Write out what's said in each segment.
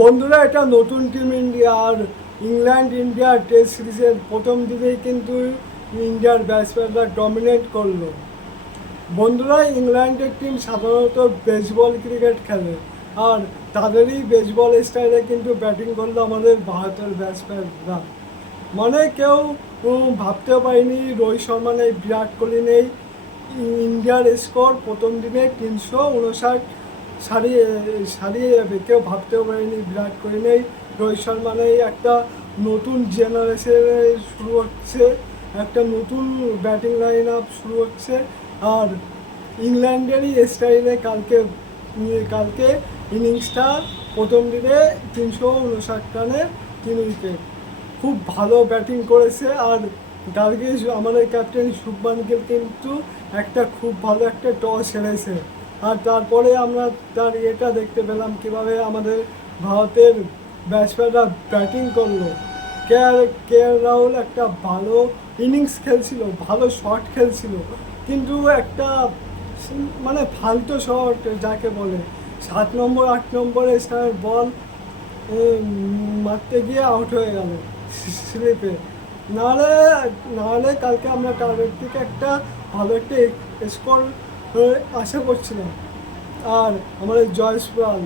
বন্ধুরা, এটা নতুন টিম ইন্ডিয়া আর ইংল্যান্ড টেস্ট সিরিজের প্রথম দিকেই কিন্তু ইন্ডিয়ার ব্যাটসম্যানরা ডমিনেট করলো। বন্ধুরা, ইংল্যান্ডের টিম সাধারণত বেসবল ক্রিকেট খেলে আর তাদেরই বেসবল স্টাইলে কিন্তু ব্যাটিং করলো আমাদের ভারতের ব্যাটসম্যানরা। মানে কেউ ভাবতেও পারেনি রোহিত শর্মা নেই, বিরাট কোহলি নেই, ইন্ডিয়ার স্কোর প্রথম দিনে 359 সারিয়ে সারিয়ে যাবে। কেউ ভাবতেও পারেনি বিরাট কোহলি নেই, রোহিত শর্মা নেই। একটা নতুন জেনারেশনে শুরু হচ্ছে, একটা নতুন ব্যাটিং লাইন আপ শুরু হচ্ছে। আর ইংল্যান্ডেরই স্টাইলে কালকে ইনিংসটা প্রথম দিনে 359 রানে 3 উইকেট, খুব ভালো ব্যাটিং করেছে। আর কালকে আমাদের ক্যাপ্টেন শুভমান গিল কিন্তু খুব ভালো একটা টস হেরেছে। আর তারপরে আমরা তার এটা দেখতে পেলাম কিভাবে আমাদের ভারতের ব্যাটসম্যানরা ব্যাটিং করলো। কে আর রাহুল একটা ভালো ইনিংস খেলছিল, ভালো শট খেলছিল, কিন্তু একটা মানে ফালতু শট যাকে বলে 7 নম্বর 8 নম্বরে বল মারতে গিয়ে আউট হয়ে গেল স্লিপে। নাহলে নাহলে কালকে আমরা টার্গেট থেকে একটা ভালো একটা স্কোর আশা করছিলাম। আর আমাদের জয়সওয়াল,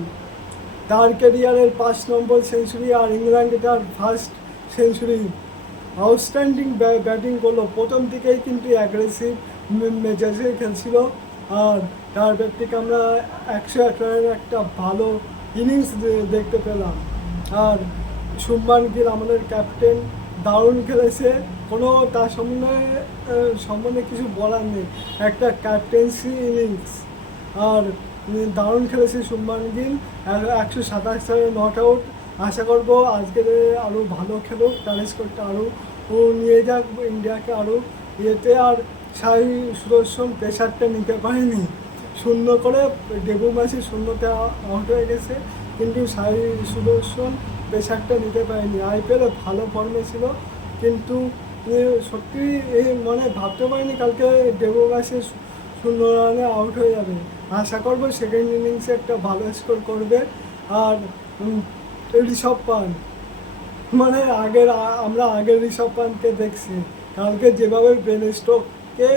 তার ক্যারিয়ারের 5 নম্বর সেঞ্চুরি আর ইংল্যান্ডে তার ফার্স্ট সেঞ্চুরি। আউটস্ট্যান্ডিং ব্যাটিং করলো, প্রথম দিকেই কিন্তু অ্যাগ্রেসিভ মেজাজে খেলছিল। আর তার ব্যাট থেকে আমরা 101 রানের একটা ভালো ইনিংস দেখতে পেলাম। আর শুভমান গিল আমাদের ক্যাপ্টেন দারুণ খেলেছে, কোনো তার সম্বন্ধে কিছু বলার নেই, একটা ক্যাপ্টেন্সি ইনিংস। আর দারুণ খেলেছে শুভমান গিল, 127 রানে নট আউট। আশা করবো আজকে আরও ভালো খেলুক, তার স্কোরটা আরও নিয়ে যাক ইন্ডিয়াকে আরও ইয়েতে। আর সাই সুদর্শন প্রেশারটা নিতে পারেনি, শূন্য করে ডেবু ম্যাচে শূন্যতে আউট হয়ে গেছে, কিন্তু সাই সুদর্শন প্রেশারটা নিতে পারেনি। আইপিএলে ভালো ফর্মে ছিল, কিন্তু সত্যি মানে ভাবতে পারিনি কালকে ডেবু ম্যাচে 0 রানে আউট হয়ে যাবে। আশা করবো সেকেন্ড ইনিংসে একটা ভালো স্কোর করবে। আর ঋষভ পান্ট, মানে আমরা আগের ঋষভ পান্টকে দেখছি, কালকে যেভাবে ব্রেন স্ট্রোককে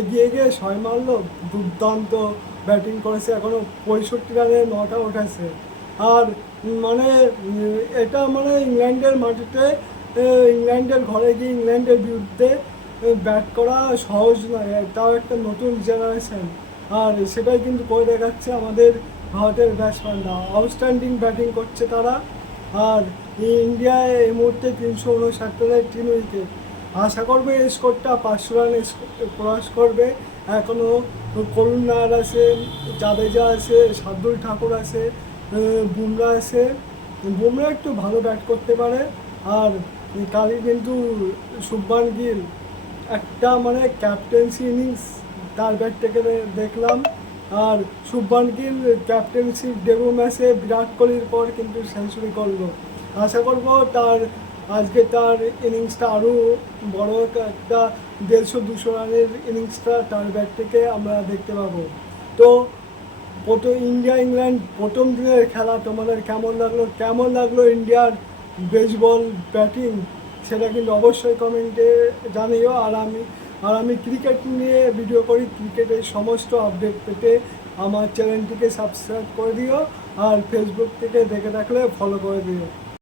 এগিয়ে গিয়ে 6 মারলো, দুর্দান্ত ব্যাটিং করেছে, এখনও 65 রানে নট আউট আছে। আর মানে এটা মানে ইংল্যান্ডের মাটিতে, ইংল্যান্ডের ঘরে গিয়ে ইংল্যান্ডের বিরুদ্ধে ব্যাট করা সহজ নয়, তাও একটা নতুন জেনারেশন। আর সেটাই কিন্তু করে দেখাচ্ছে আমাদের ভারতের ব্যাটসম্যানরা, আউটস্ট্যান্ডিং ব্যাটিং করছে তারা। আর ইন্ডিয়ায় এই মুহূর্তে 359 রানে 3 উইকেট। আশা করবে এই স্কোরটা 500 রানে ক্রস করবে। এখনও করুণ নায়ার আছে, জাদেজা আছে, শার্দুল ঠাকুর আছে, বুমরা আছে। বুমরা একটু ভালো ব্যাট করতে পারে। আর কালকে কিন্তু শুভমান গিল একটা মানে ক্যাপ্টেন্সি ইনিংস তার ব্যাট থেকে দেখলাম। আর শুভমান গিল ক্যাপ্টেন্সি ডেবু ম্যাচে বিরাট কোহলির পর কিন্তু সেঞ্চুরি করলো। আশা করবো আজকে তার ইনিংসটা আরও বড় একটা 150-200 রানের ইনিংসটা তার ব্যাট থেকে আমরা দেখতে পাবো। তো ইন্ডিয়া ইংল্যান্ড প্রথম দিনের খেলা তোমাদের কেমন লাগলো ইন্ডিয়ার বেসবল ব্যাটিং, সেটা কিন্তু অবশ্যই কমেন্টে জানিও। আর আমি ক্রিকেট নিয়ে ভিডিও করি, ক্রিকেটের সমস্ত আপডেট পেতে আমার চ্যানেলটিকে সাবস্ক্রাইব করে দিও। আর ফেসবুক থেকে দেখে থাকলে ফলো করে দিও।